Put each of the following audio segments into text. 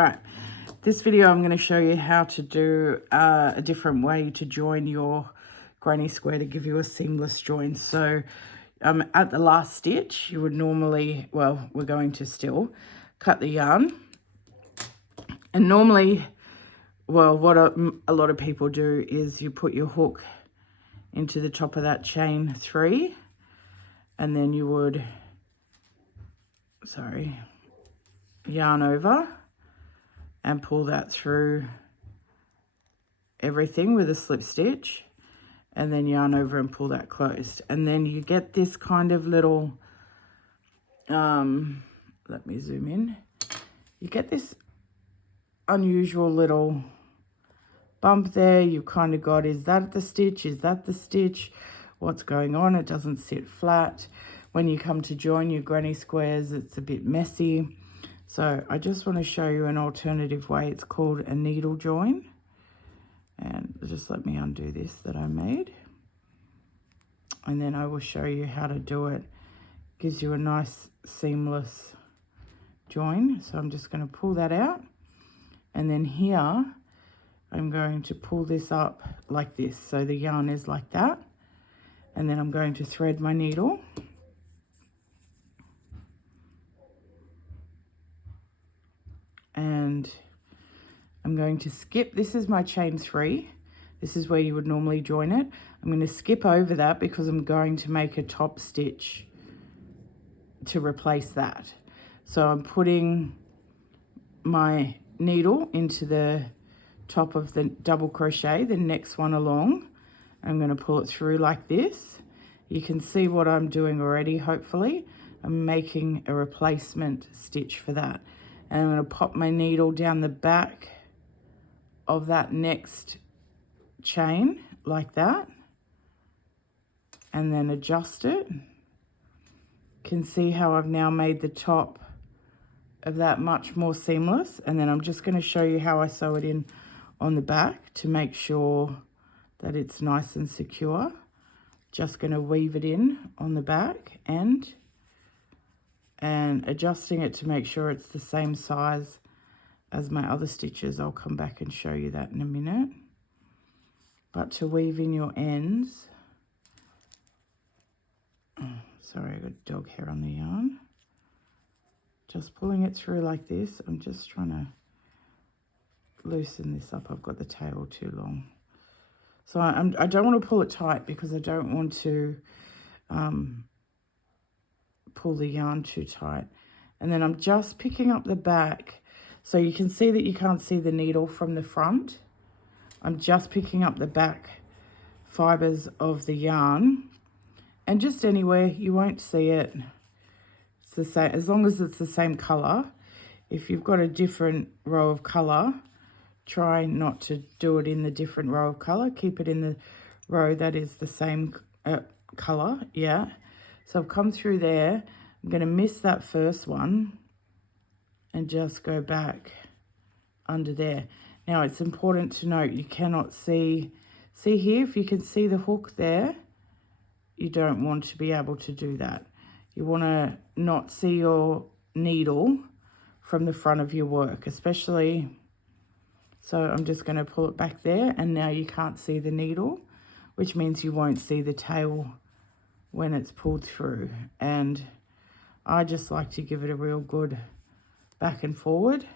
All right, this video I'm going to show you how to do a different way to join your granny square to give you a seamless join. So at the last stitch, you would normally, well, we're going to still cut the yarn. And normally, well, what a lot of people do is you put your hook into the top of that chain 3, and then you would, yarn over and pull that through everything with a slip stitch, and then yarn over and pull that closed. And then you get this kind of little, let me zoom in. You get this unusual little bump there. You kind of got, is that the stitch? Is that the stitch? What's going on? It doesn't sit flat. When you come to join your granny squares, it's a bit messy. So I just want to show you an alternative way. It's called a needle join. And just let me undo this that I made. And then I will show you how to do it. Gives you a nice seamless join. So I'm just going to pull that out. And then here, I'm going to pull this up like this. So the yarn is like that. And then I'm going to thread my needle. And I'm going to skip, this is my chain 3. This is where you would normally join it. I'm going to skip over that because I'm going to make a top stitch to replace that. So I'm putting my needle into the top of the double crochet, the next one along. I'm going to pull it through like this. You can see what I'm doing already, hopefully. I'm making a replacement stitch for that. And I'm going to pop my needle down the back of that next chain like that. And then adjust it. You can see how I've now made the top of that much more seamless. And then I'm just going to show you how I sew it in on the back to make sure that it's nice and secure. Just going to weave it in on the back end and adjusting it to make sure it's the same size as my other stitches. I'll come back and show you that in a minute. But to weave in your ends, sorry, I got dog hair on the yarn. Just pulling it through like this. I'm just trying to loosen this up. I've got the tail too long. So I don't want to pull it tight because I don't want to pull the yarn too tight. And then I'm just picking up the back. So you can see that you can't see the needle from the front. I'm just picking up the back fibers of the yarn. And just anywhere, you won't see it. It's the same, as long as it's the same color. If you've got a different row of color, try not to do it in the different row of color. Keep it in the row that is the same color, yeah. So I've come through there. I'm going to miss that first one and just go back under there. Now it's important to note you cannot see here, if you can see the hook there, you don't want to be able to do that. You want to not see your needle from the front of your work, especially. So I'm just going to pull it back there, and now you can't see the needle, which means you won't see the tail when it's pulled through. And I just like to give it a real good back and forward.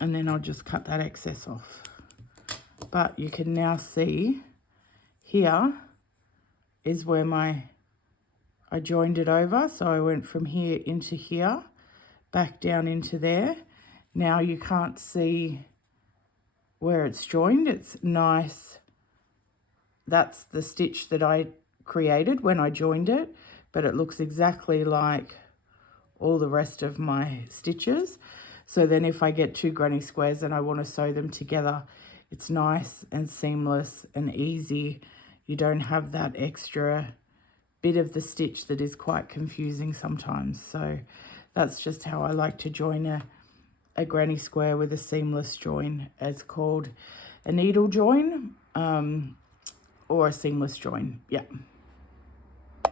And then I'll just cut that excess off. But you can now see here is where I joined it over. So I went from here into here, back down into there. Now you can't see where it's joined. It's nice. That's the stitch that I created when I joined it, but it looks exactly like all the rest of my stitches. So then if I get 2 granny squares and I want to sew them together, it's nice and seamless and easy. You don't have that extra bit of the stitch that is quite confusing sometimes. So that's just how I like to join a granny square with a seamless join. It's called a needle join or a seamless join. Yeah.